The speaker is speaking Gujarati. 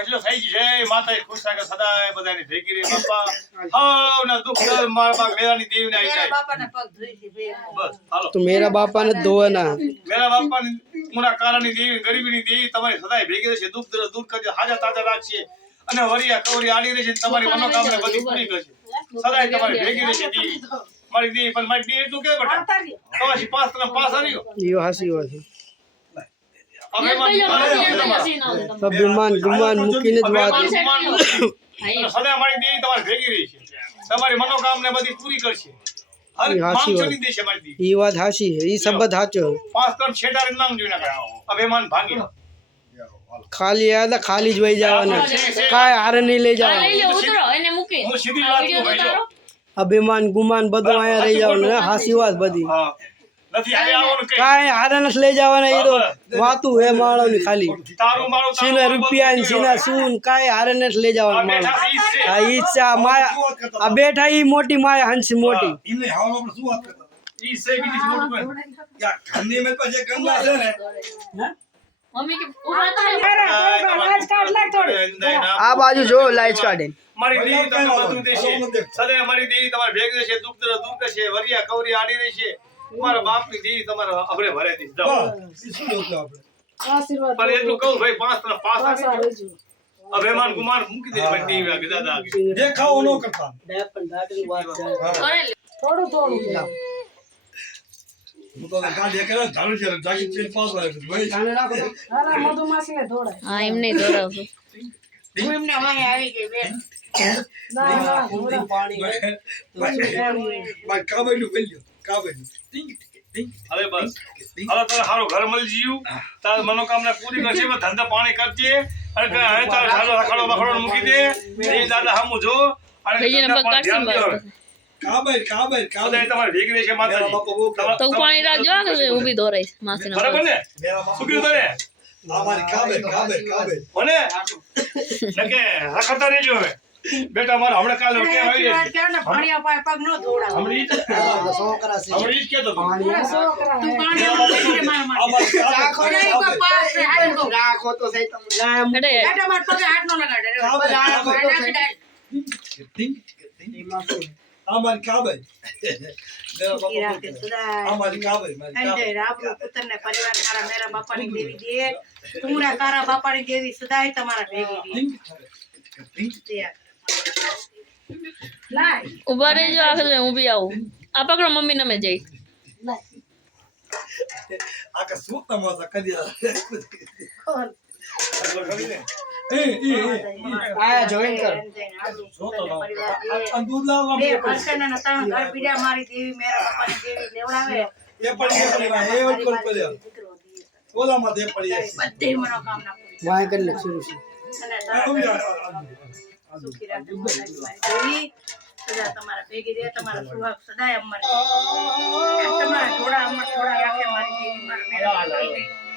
એટલો થઈ ગઈ જય માતા ખુશ રાખે સદાય બધાની ભેગી રે બાપા હાવ ના દુઃખ દર માર બાપ મેરાની દેવી ને આવી જાય બાપાના પગ ધોઈ છે બે બસ હાલો तो मेरा बापा ने दो है ना મેરા બાપા મુરા કારણની દેવી ગરીબીની દેવી તમારી સદાય ભેગી રહેશે દુઃખ દર દૂર કરજે હાજા તાજા રાખશે અને વરિયા કવરી આડી રહેશે તમારી મનોકામના બધી પૂરી કરશે સદાય તમારી ભેગી રહેશે દેવી મારી દેવી પણ મારી દેવી તું કે બેટા તો પાસ તને પાસ આવ્યો यो हंसी वाली હવે सब विमान गुमान मुकी ने दुआ दी સદાય મારી દેવી તમારી ભેગી રહેશે તમારી મનોકામના બધી પૂરી કરશે હર ये हंसी માંગ वाली ચડી દેશે મારી દેવી ये बात हंसी है ये सब बात हाचो पांच तरफ छेड़ा रे માંગ જોઈ ના અભિમાન ભાગી खाली आया खाली જ વઈ જવાના કાય હારે નહીં લઈ જવાના લઈ લે ઉતરો એને મૂકી હું સીધી વાત કહું ભાઈ અભિમાન ગુમાન બધું આયા રહી જવાનું હાસી વાત બધી હા નથી આવી આવવાનું કઈ કાય હારે નથી લઈ જવાના એ તો વાતું હે માળોની ખાલી તારું મારું સીના રૂપિયા ને સીના સૂન કાય હારે નથી લઈ જવાના માળો આ ઈચ્છા માયા આ બેઠા ઈ મોટી માયા હંસી મોટી ઇને હાવ આપણે શું વાત કરતા ઈ સે બીજી મોટું યા ઘરની મેં પછી ગંગા છે ને મમ્મી કે ઉભા તો આ બાજુ જો લાઈટ કાઢે મારી દેવી તમને બધું દેશે સદાય મારી દેવી તમારે ભેગી રહેશે દુઃખ દર દૂર કરશે વરિયા કવરી આડી રહેશે મારા બાપની દેવી તમારે અબરે ભરાઈ દીધી જાઓ શું જોતો આપણે પણ એટલું કહું ભાઈ પાંચ તરફ પાસ આવી અભિમાન કુમાર મૂકી દે મારી દેવી આગળ દાદા આગળ દેખાવો ન કરતા કરે લે હું તો ગાડી કરે ધારું છે જાગી ચેન પાસ આવે ભાઈ હા એમ નહીં દોરાવ હું એમને વાંહે આવી ગઈ બે ભાઈ કાબેલું પેલ્યો કાબેલું ટિંગ ટિંગ હવે બસ હવે તારે સારું ઘર મળી જીયું તાર મનોકામના પૂરી કરશે એમાં ધંધા પાણી કરજે અને હવે તારે ઝાલો રખાડો બખાડો મૂકી દે એ દાદા હામું જો અને ભાઈજીને ધંધા પગ પાણી ધ્યાન કાઢી કાબેલ કાબેલ સદાય કાબેલ તમારે ભેગી રહેશે માતાજી તો પાણી રાખ જો કે ઊભી દોરાઈશ માસીના બરાબર ને શું કીધું તારે અમારી કાબેલ કાબેલ કાબેલ કોને નકે રખડતા રહેજો હવે બેટા મારા હમણાં કાલે કેમ આવી જાય કે ને ભાણિયા પાસે પગ ન ધોડા હમણાં ઈ જ કહેતો હતો તું પાણી અમારી રાખો ને કો પાસ છે હાલ કો રાખો તો સહી તમને હેડે આટા માર પગે હાથ ન લગાડે ટિંગ ટિંગ અમારી કાબેલ અમારી કાબેલ મારી કાબેલ આપણો પુત્રને પરિવાર મારા મેરા બાપાની દેવી દે તુમરા તારા બાપાની દેવી સદાય તમારા ભેગી દે લાય ઉભા રહેજો આખરે હું બી આવું આ પકડો મમ્મી ને મેં જઈ આકા શું તમાશા કર્યા આયા જોઈન કર દૂધ લાવવા બે વર્ષના ત્રણ ઘર પીડા મારી દેવી મેરા બાપાની દેવી લેવડાવે એ પડી એ ઓલ કોલ પડ્યો ઓલામાં દે પડી બધી મનોકામના પૂરી વાય કરી લખશું અને સુખી રાખે દેવી સદા તમારા ભેગી દે તમારા સુહાગ સદાય અમર તમારા જોડા અમર જોડા રાખે મારી દેવી મારા મેરા બાપાની